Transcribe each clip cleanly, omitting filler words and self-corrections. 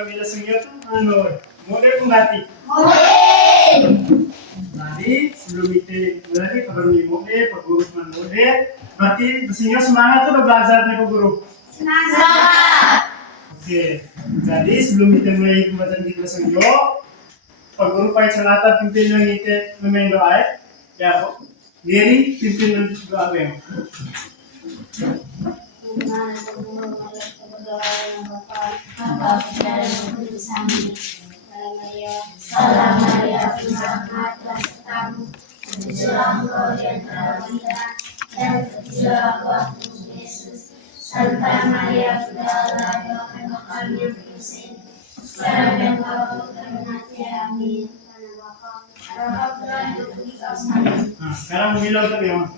para mila sengyo tuh model mengganti. Jadi sebelum itu berarti kalau mi model, Pak Guru cuma model, berarti besinya semangat tuh udah belajar nih Pak Guru. Semangat. Oke, jadi sebelum kita mulai pembacaan kita sengyo, Pak Guru pai celata pimpin yang kita main doa ya, diri pimpin doa yang. Salam Maria, penuh rahmat, Tuhan sertamu. Terpujilah engkau di antara wanita, dan terpujilah buah tubuh Yesus. Santa Maria, Bunda Allah, doakanlah kami yang berdosa ini, sekarang dan waktu kami mati. Amin. Karena Tuhan yang berkuasa. Nah, sekarang bilang tapi yang.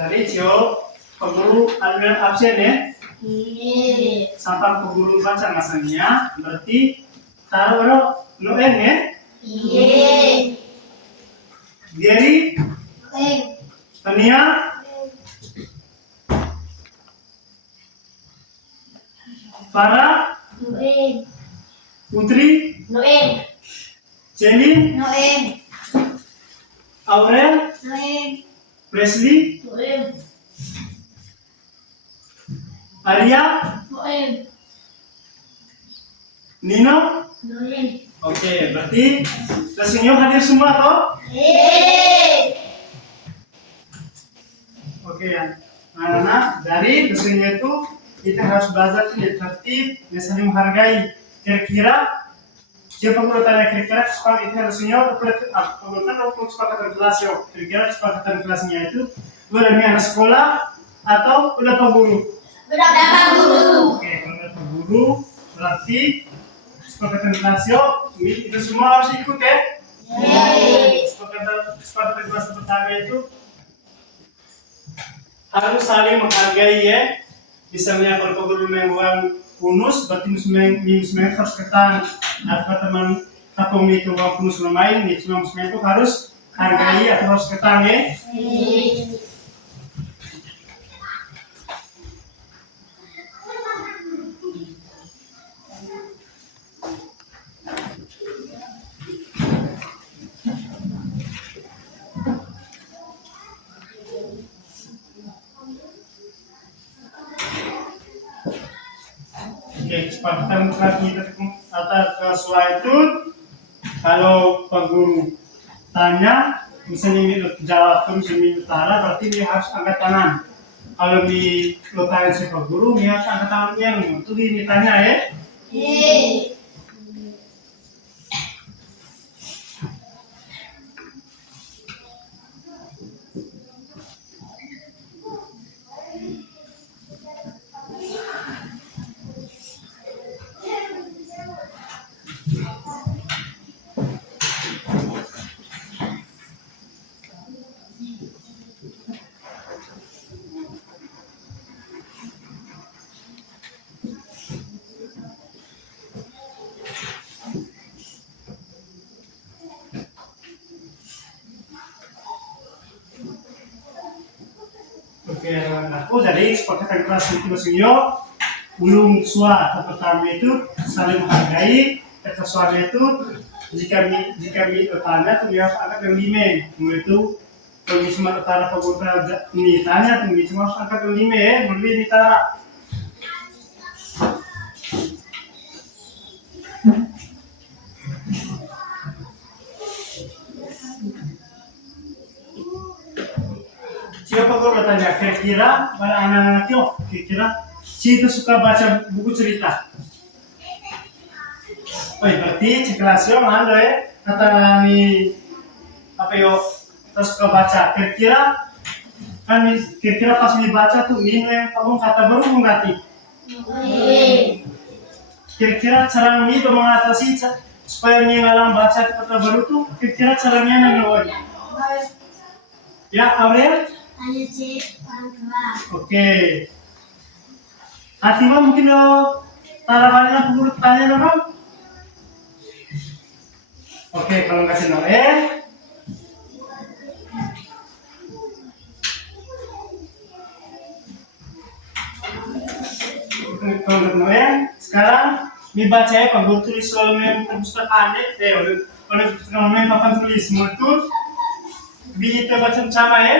Tadi Cio, Pak Guru ada absen ya? Iya. Sampai Pak Guru baca masanya, berarti taruh no n ya? Iya. Gary, Tania, Farah, Putri, Noem. Jenny, Noem. Aurel, Noem. Presley, Noem. Arya, Noem. Nino. Noem. Oke, berarti lesnya hadir semua toh? Oke ya. Nah, dari lesnya itu kita harus belajar tertib, saling menghargai. Kira-kira siapa perlu tanya kira-kira kesepakatan itu lesnya pengurutan kesepakatan kelas yo. Kira-kira kesepakatan kelasnya itu udah anak sekolah atau udah Pak Guru? Udah Pak Guru. Oke, kalau udah Pak Guru berarti kesepakatan kelas yo itu semua harus ikut ya. Kesepakatan kelas pertama itu harus saling menghargai ya. Misalnya kalau Pak Guru memang punus, berarti musmen harus ketang. Atau teman kapung itu uang punus lumayan, musmen itu harus hargai atau harus ketang ya. Oke, kesepakatan kita atas itu kalau Pak Guru tanya, misalnya ini jawab terus ini utara, berarti dia harus angkat tangan. Kalau di lo tanya si Pak Guru, dia harus angkat tangan yang itu ini tanya ya. Oke, aku jadi kesepakatan kelas itu maksudnya ulung sua atau pertama itu saling menghargai. Kata suara itu jika tanya tuh dia harus angkat yang lima. Itu kalau cuma utara pagota ini tanya tuh cuma harus angkat yang lima ya, lebih di utara. Siapa guru bertanya, kira-kira pada anak-anak yo, kira-kira si itu suka baca buku cerita. Oh, berarti kelas yo mana ya? Kata ni apa yo? Terus suka baca. Kira-kira kan kira-kira pas dibaca tuh ini yang kamu kata baru mengerti. Kira-kira cara ini untuk mengatasi supaya mengalang baca kata baru tuh kira-kira caranya nanya. Ya, Aurel? Tanya cek orang tua. Oke. Hati mah mungkin lo tarawannya pemburu tanya dong. Oke, kalau kasih Noel. Kalau Noel, sekarang dibaca ya Pak Guru tulis soal perpustakaan oleh perpustakaan papan tulis mutu kita baca sama ya.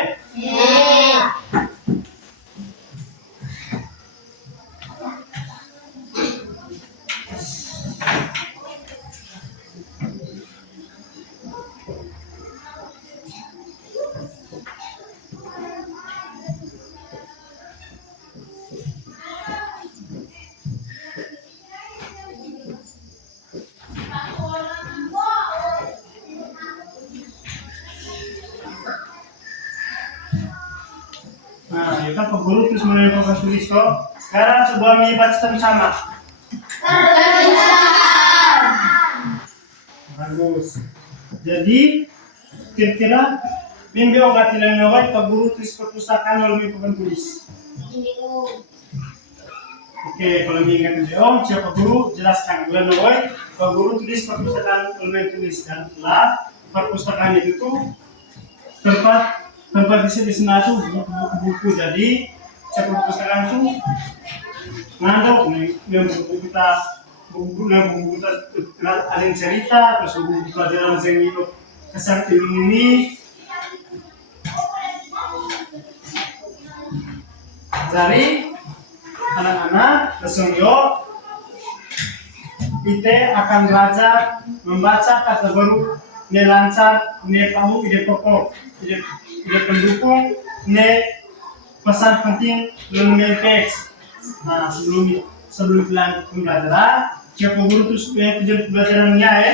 Nah, ya kan Pak Guru terus mulai papan tulis toh. Sekarang sebuah baca sama. Bagus. Jadi kira-kira minggu obat tidak ngawat Pak Guru tulis perpustakaan melalui papan tulis. Oke, kalau ingat Om, siapa Guru jelaskan. Bulan Noy, Pak Guru tulis perpustakaan melalui tulis dan telah perpustakaan itu tuh tempat di sana tuh buku-buku. Jadi siapa perpustakaan tuh ngandok nih buku kita buku kita ada yang cerita terus buku pelajaran yang itu kesan ini dari anak-anak lesungyo kita akan belajar membaca kata baru ne lancar ne tahu ide pokok ide pendukung ne pesan penting mengenai teks. Nah sebelum pembelajaran siapa guru terus tujuan pembelajarannya ya.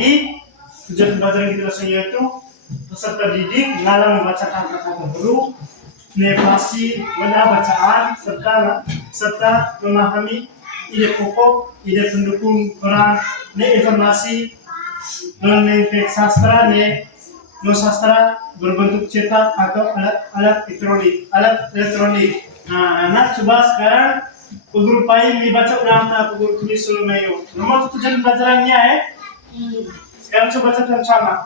Jadi tujuan pembelajaran kita yaitu peserta didik dalam membaca kata-kata baru, mengevaluasi benda bacaan serta memahami ide pokok, ide pendukung Quran, informasi non sastra, non sastra berbentuk cetak atau alat elektronik. Nah, anak coba sekarang guru payung dibaca ulang guru tulis Sulumayo. Nomor tujuan pelajarannya sekarang coba catat sama.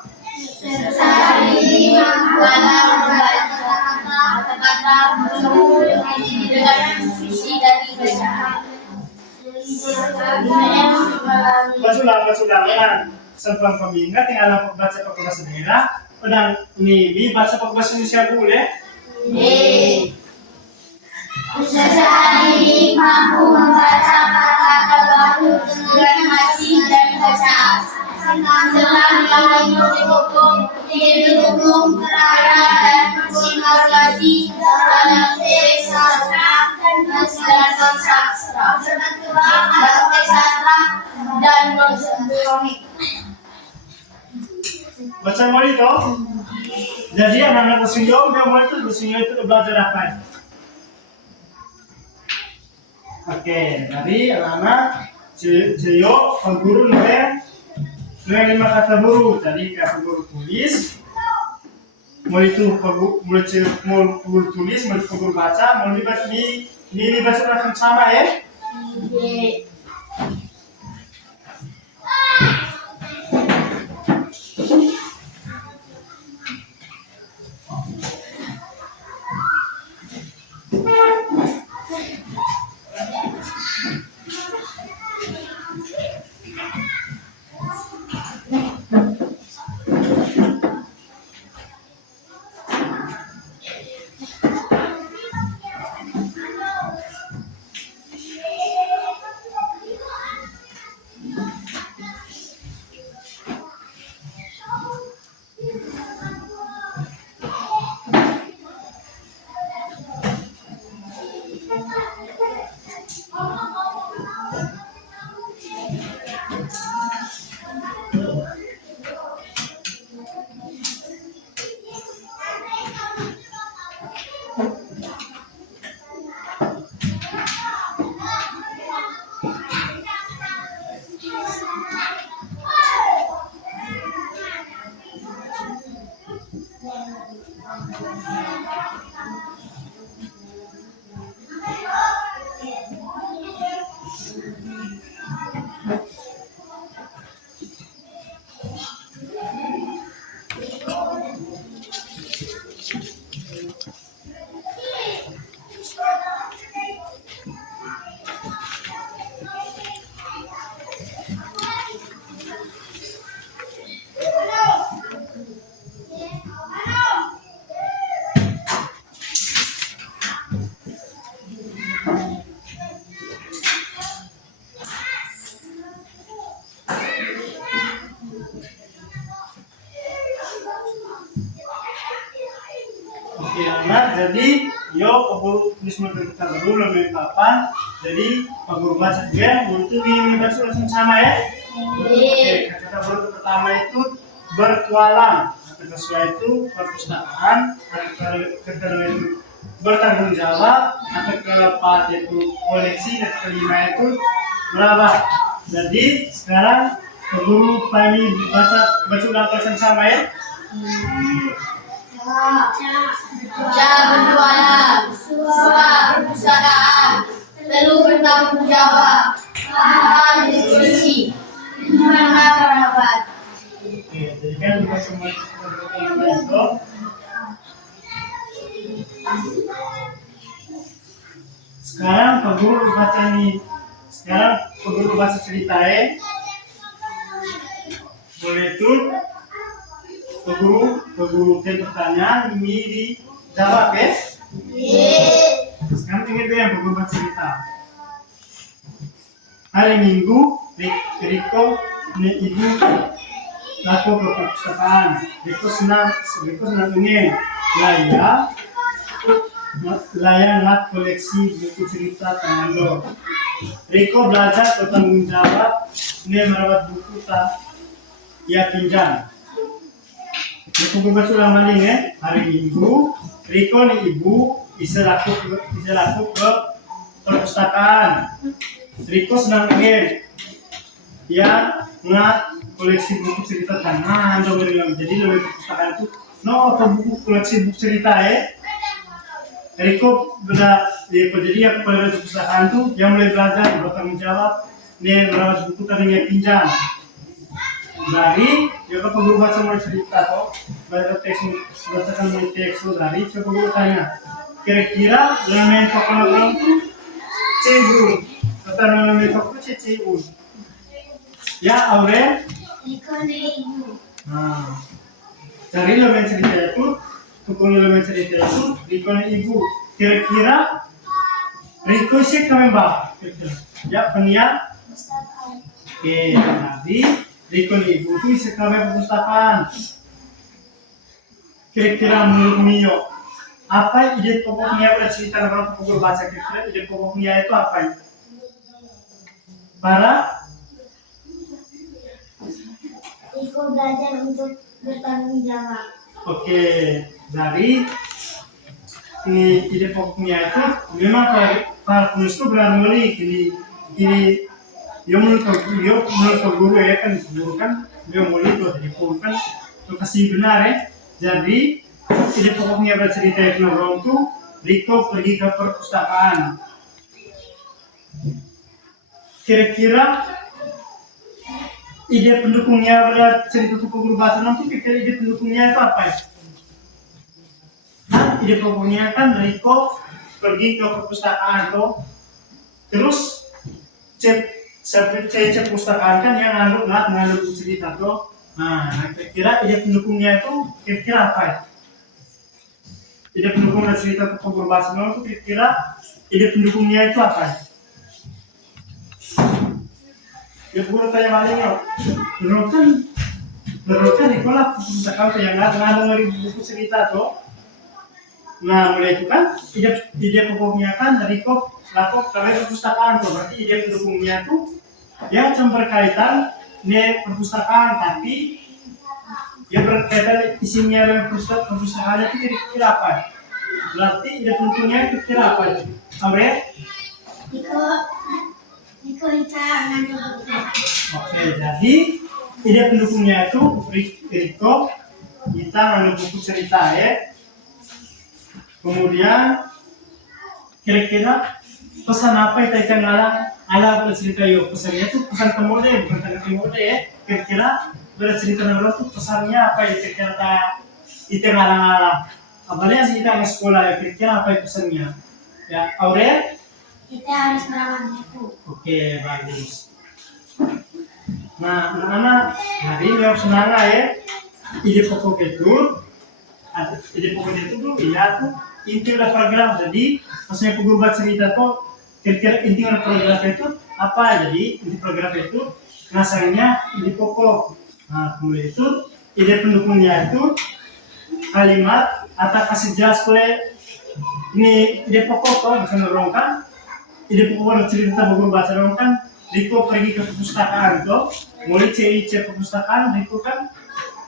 Sekali dalam kata-kata dengan visi dari bacaan. Baca sebelum pemingat tinggal baca pakai bahasa daerah. Pedang ini baca pakai bahasa Indonesia boleh? Sesekali mampu membaca kata-kata baru dengan hasil dari bacaan. Selain mendukung terhadap dan konsentrasi dalam teks sastra dan non-sastra. Baca mau itu? Jadi anak-anak bersinggau, dia mau itu belajar apa? Oke, dari anak-anak Cio, pengguru dengan 5 kata baru. Jadi kata baru tulis, mulai tulis, mulai pengguru baca, mulai dibaca akan sama ya? Nah, jadi pemburu tulis kita baru lebih papan. Jadi pemburu baca juga untuk dibaca langsung sama ya. Oke, kata baru pertama itu bertualang. Kata kedua itu perpustakaan. Kata kedua itu bertanggung jawab. Kata keempat itu koleksi. Dan kelima itu merawat. Jadi sekarang pemburu kami baca ulang langsung sama ya. Berjualan, perpustakaan, lalu bertanggung jawab, paham diskusi, merawat. Oke, jadi kan kita semua itu. Sekarang peguru baca ini. Sekarang peguru baca cerita ya. Boleh tuh. Peguru pertanyaan ini dijawab ya. Sekarang tinggal yang peguru baca cerita. Hari Minggu, Riko ibu laku ke perpustakaan. Riko senang ingin layan koleksi buku cerita Tanando. Riko belajar bertanggung jawab, merawat buku ia pinjam. Ini penggugat sudah maling ya. Hari Minggu, Riko nih ibu bisa laku ke perpustakaan. Riko sedang main. Dia ngat koleksi buku cerita tanah. Jadi lebih perpustakaan itu, no atau buku koleksi buku cerita ya. Riko beda jadi aku pada perpustakaan tuh yang mulai belajar bertanggung jawab dia merawat buku tadinya pinjam dari dia kan guru baca mulai cerita toh baca teks bacakan mulai teks dari coba guru tanya kira-kira elemen tokoh tuh cebul atau elemen tokoh cebul ya Aurel Riko nih ibu. nah dari elemen cerita itu tukang elemen cerita itu Riko nih ibu kira-kira Riko sih kami bah ya peniat Perpustakaan. oke jadi Riko nih ibu itu isi kami perpustakaan kira-kira menurut Mio apa ide pokoknya udah cerita orang pokok baca kira-kira ide pokoknya itu apa ya? Para Riko belajar untuk bertanggung jawab. oke dari ini ide pokoknya itu memang para penulis itu benar-benar ini dia menurut guru ya kan guru kan dia mulai itu jadi guru kan itu kasih benar ya jadi ide pokoknya bercerita itu orang tuh Riko pergi ke perpustakaan kira-kira ide pendukungnya pada cerita itu guru bahasa nanti kira-kira ide pendukungnya itu apa ya? Nah, ide pokoknya kan Riko pergi ke perpustakaan tuh terus cek perpustakaan kan yang ngandung cerita tuh nah kira-kira ide pendukungnya itu kira-kira apa ya? Ide pendukung dari cerita itu guru bahasa itu kira-kira ide pendukungnya itu apa ya? Ya guru tanya maling ya menurut kan itulah perpustakaan yang ngandung dari buku cerita tuh nah mulai itu kan ide pokoknya kan dari kok kalau perpustakaan tuh berarti ide pendukungnya tuh yang berkaitan dengan perpustakaan tapi ya berkaitan isinya dengan perpustakaan itu kira-kira apa berarti ide pendukungnya itu kira apa Amre? Riko kita ngambil buku. Oke jadi ide pendukungnya itu Riko kita ngambil buku cerita ya kemudian kira-kira pesan apa yang kita ala bercerita yuk pesannya tuh pesan temode bukan temode ya kira-kira bercerita dengan tuh pesannya apa ya kira-kira itu ngalang-ngalang apalagi sih kita ke sekolah ya kira-kira apa ya pesannya ya Aurel Kita harus merawat buku. oke bagus nah anak-anak hari ini yang senang ya ide pokok itu dulu ya tuh inti udah paragraf jadi maksudnya guru baca cerita tuh kira-kira inti udah paragraf itu apa jadi inti paragraf itu nasanya ide pokok nah kemudian itu ide pendukungnya itu kalimat atau kasih jelas oleh ini ide pokok tuh bisa nerongkan ide pokok cerita guru baca nerongkan Riko pergi ke perpustakaan tuh mulai cek perpustakaan Riko kan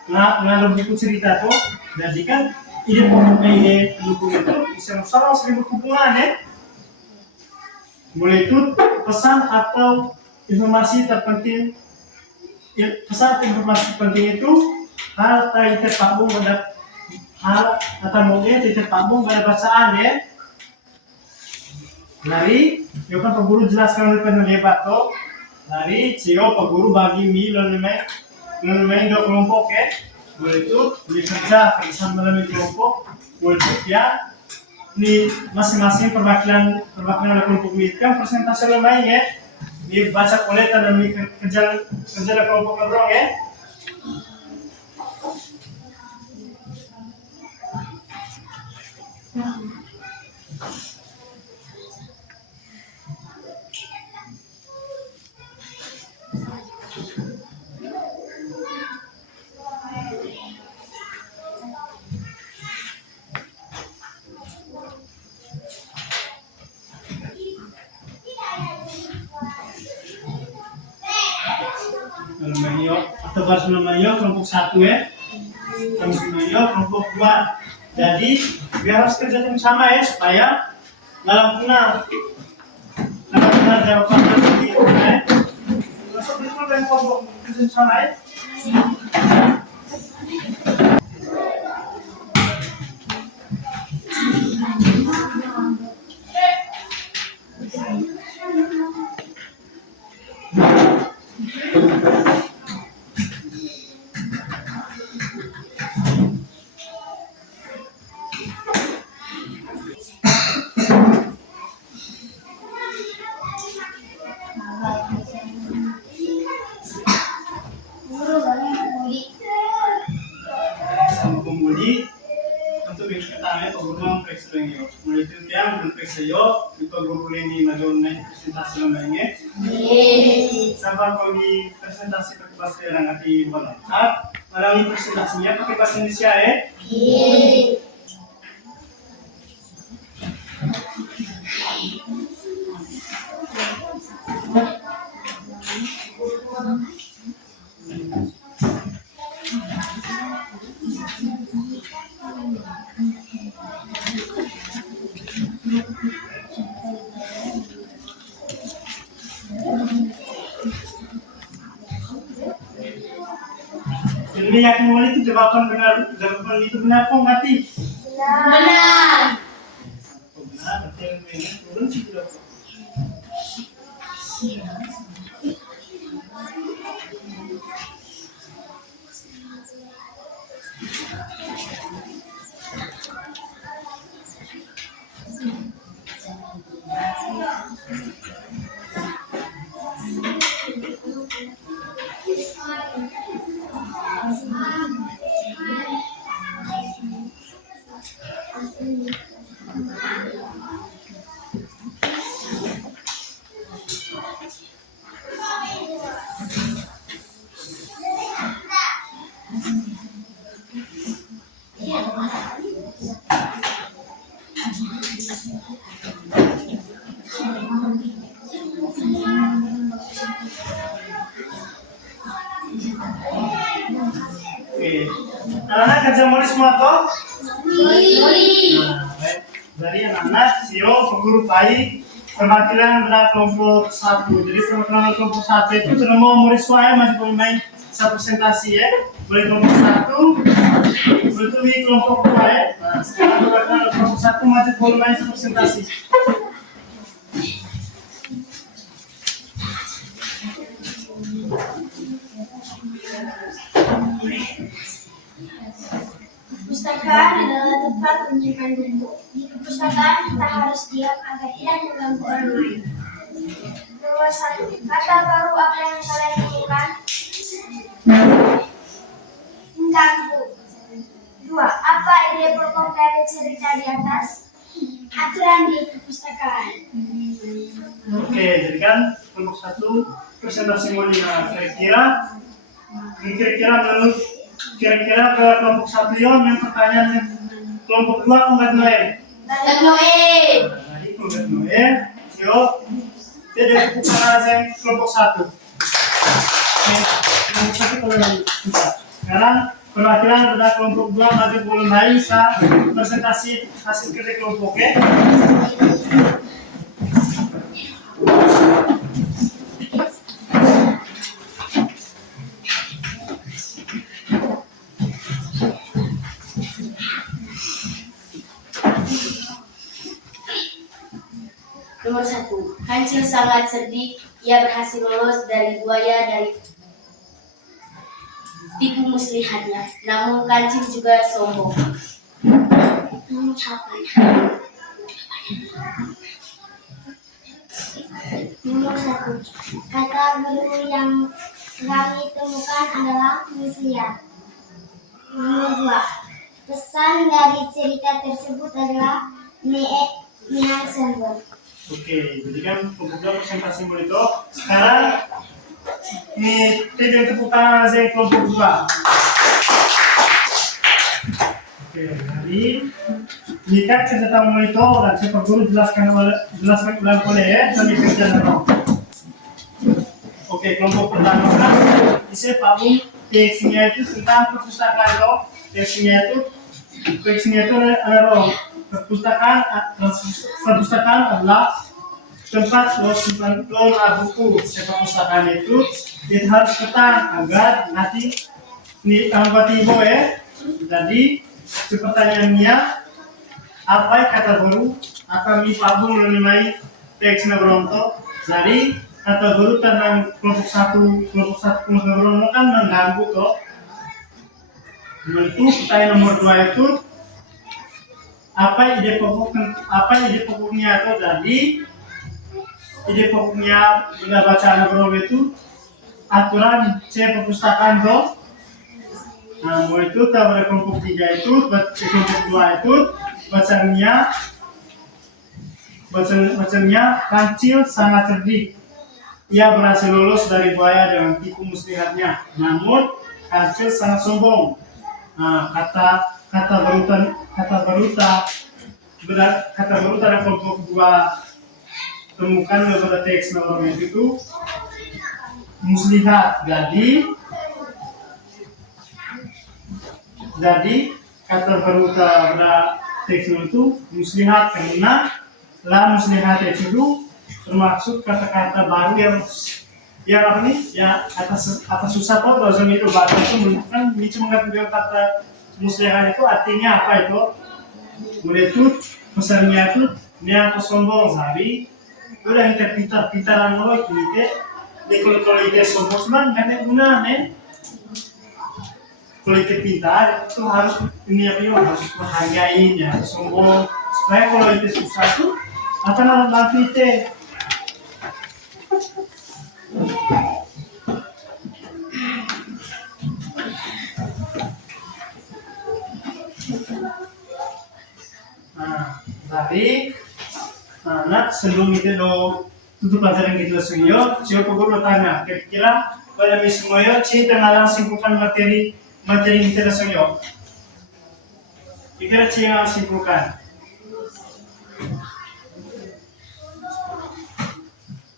nggak buku cerita tuh jadi kan ide pokoknya ide pendukung itu bisa salah sering berhubungan ya mulai itu pesan atau informasi terpenting ya, pesan informasi penting itu hal titik pambung pada hal atau mungkin titik pambung pada bacaan ya dari yo kan Pak Guru jelaskan oleh penulisan tuh dari Cio Pak Guru bagi mi melalui dua kelompok ya boleh itu bekerja bersama dalam kelompok boleh ya ini masing-masing perwakilan kelompok itu kan persentase lumayan ya dibaca oleh dalam kerja kelompok kelompok ya atau Sabar Sulemayo kelompok 1 ya. Kami Sulemayo kelompok 2. Jadi biar harus kerja tim sama ya supaya dalam benar jawaban tadi ya. Masuk betul dan kelompok kerja sama ya. Pembuli untuk minggu pertama pembuli periksa lagi. Mulai itu yang periksa yo, itu guru ini majunya presentasi lembaga. Sampai kami presentasi pakai bahasa yang ngerti berlengkap. Melalui presentasinya pakai bahasa Indonesia ya. Jadi yakin mulai itu jawaban itu benar kok ngerti? Benar. Benar, berarti yang ini turun sih tidak. Oke, anak-anak kerja mulai semua toh? Baik. Dari anak-anak sio pengurus baik perwakilan adalah kelompok 1. Jadi perwakilan kelompok 1 itu sudah mau murid semua ya, masih boleh main satu presentasi ya. Boleh kelompok 1, betul di kelompok 2 ya. Nah, sekarang perwakilan kelompok 1 masih boleh main satu presentasi. Perpustakaan adalah tempat menyimpan buku. Di perpustakaan kita harus diam agar tidak mengganggu orang lain. Nomor 1. Kata baru apa yang kalian temukan? Mengganggu. 2. Apa ide pokok dari cerita di atas? Aturan di perpustakaan. Oke, jadi kan kelompok 1 presentasi mulia kira-kira menurut kira-kira ke kelompok 1 yang pertanyaannya kelompok 2 Konggat Noel. Jadi Konggat Noel, yuk jadi pertanyaan kelompok 1. Kelompok 1 kalau yang sekarang perwakilan pada kelompok 2 masih belum bisa presentasi hasil kerja kelompok ya. Nomor 1. Kancil sangat sedih. Ia berhasil lolos dari buaya dari tipu muslihatnya. Namun Kancil juga sombong. Nomor 8. Nomor 1. Kata baru yang kami temukan adalah muslihat. Nomor 2. Pesan dari cerita tersebut adalah niat sombong. Oke, jadi kan kelompok presentasi mulai itu. Sekarang ini tidak tepuk tangan saya kelompok 2. Oke, jadi ini kan cerita mulai itu dan saya perlu jelaskan ulang boleh ya, kami kerja dulu. Oke, kelompok pertama kan isi Pak Bung teksnya itu tentang perpustakaan loh. Teksnya itu adalah perpustakaan adalah tempat lo simpan buku. Perpustakaan itu harus ketang agar nanti ini tanpa tibo ya. Jadi pertanyaannya apa kata baru akan dipabung mengenai teksnya Bronto. Jadi kata baru tentang kelompok satu kelompok Bronto kan mengganggu toh. Itu pertanyaan nomor 2 itu apa ide pokoknya itu. Jadi ide pokoknya bila bacaan Bronto itu aturan C perpustakaan toh. Nah, mau itu pada kelompok 3 itu, kelompok 2 itu bacanya kancil sangat cerdik. Ia berhasil lolos dari buaya dengan tipu muslihatnya. Namun kancil sangat sombong. Nah, kata baruta dan kelompok 2 temukan pada teks nomor itu muslihat. Jadi kata baruta pada teks itu muslihat karena la muslihat itu termasuk kata-kata baru yang apa nih ya atas susah kok dosen itu bahasa itu menunjukkan itu mengambil kata muslihat itu artinya apa itu. Mulai itu pesannya itu dia aku sombong hari udah kita pintaran lo kita kalau kita sombong cuman nggak ada gunanya. Kalau kita pintar itu harus harus menghargai ya sombong supaya kalau itu susah tuh akan nanti kita. Nah, tapi anak sebelum itu tutup pelajaran kita semua, siapa guru tanya, kira-kira pada semuanya tengah langsung simpulkan materi kita semua. Kira-kira yang harus simpulkan.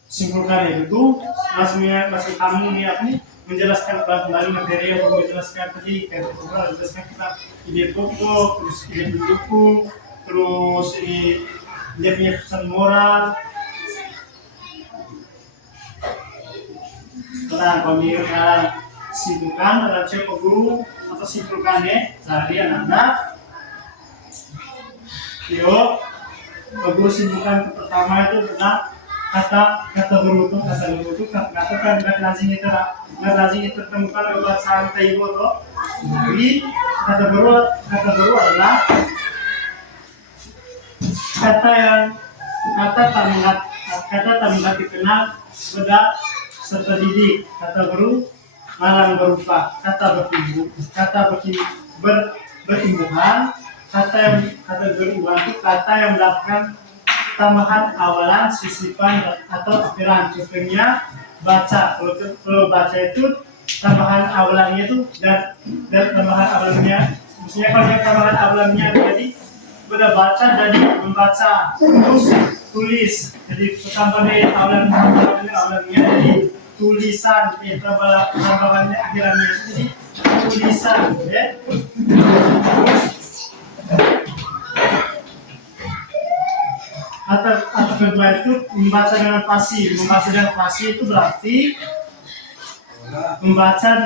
Simpulkan itu masih kamu nih menjelaskan kembali materi yang menjelaskan tadi menjelaskan kita ide pokok, terus ide pendukung, terus ini dia punya pesan moral. Nah, kalau simpulkan adalah siapa guru atau simpulkannya dari anak-anak. Yuk, guru simpulkan pertama itu adalah kata berutu kan lazim itu temukan oleh santai itu. Jadi kata baru adalah kata tak dikenal beda serta didik. Kata baru larang berupa kata berimbuhan. Kata berimbuhan itu kata yang melakukan tambahan awalan, sisipan atau akhiran. Contohnya baca. Kalau baca itu tambahan awalannya itu dan tambahan awalannya. Maksudnya kalau yang tambahan awalannya jadi udah baca jadi membaca. Terus tulis. Jadi tambahan awalannya jadi tulisan. Tambahannya akhirannya jadi tulisan. Ya. Atau kedua itu membaca dengan pasif. Membaca dengan pasif itu berarti membaca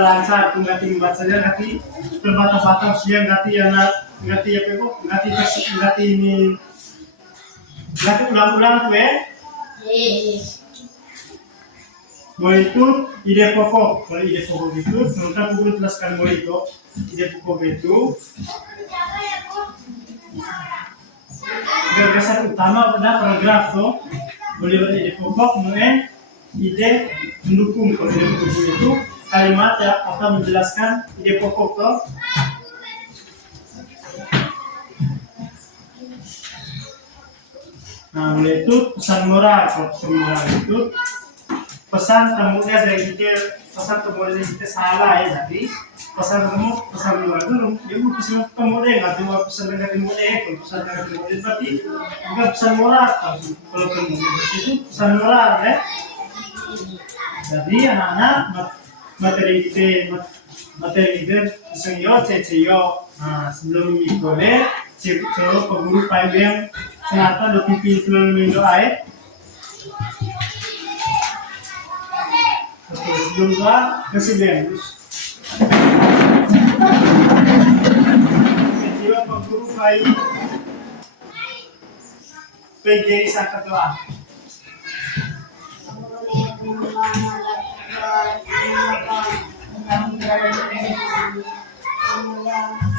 lancar, ganti membacanya ganti terbatas-batas dia ganti ulang-ulang tuh ya. Mulai itu ide pokok. Kalau ide pokok itu teman-teman guru jelaskan mulai itu ide pokok itu gagasan utama pada paragraf tuh boleh ide pokok kemudian ide mendukung. Kalau ide mendukung itu kalimat yang akan menjelaskan ide pokok tuh. Nah mulai itu pesan moral. Kalau pesan moral itu pesan kemudian saya kita salah ya. Jadi pesan moral itu dia pesan kemudian nggak cuma pesan negatif kemudian. Kalau pesan negatif kemudian berarti bukan pesan moral. Kalau kemudian itu pesan moral ya. Jadi anak-anak materi ide senyo ceceyo. Nah, sebelum boleh ceceyo peguru payung senata do pipi tulung mindo air. Oke, sebelum doa kesedihan. Ceceyo peguru payung pegiri sangkat doa.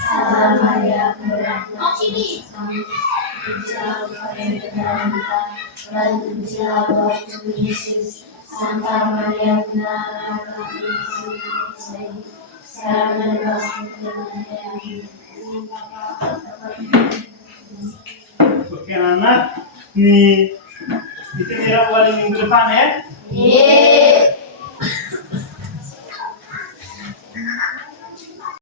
Salam Maria, penuh kasih Tuhan, terpujilah Engkau di antara wanita, dan terpujilah buah tubuh Yesus. Santa Maria, Bunda Allah, sekarang dan di waktu kematian. Oke anak, nih itu kira wali minggu depan ya. Yeay.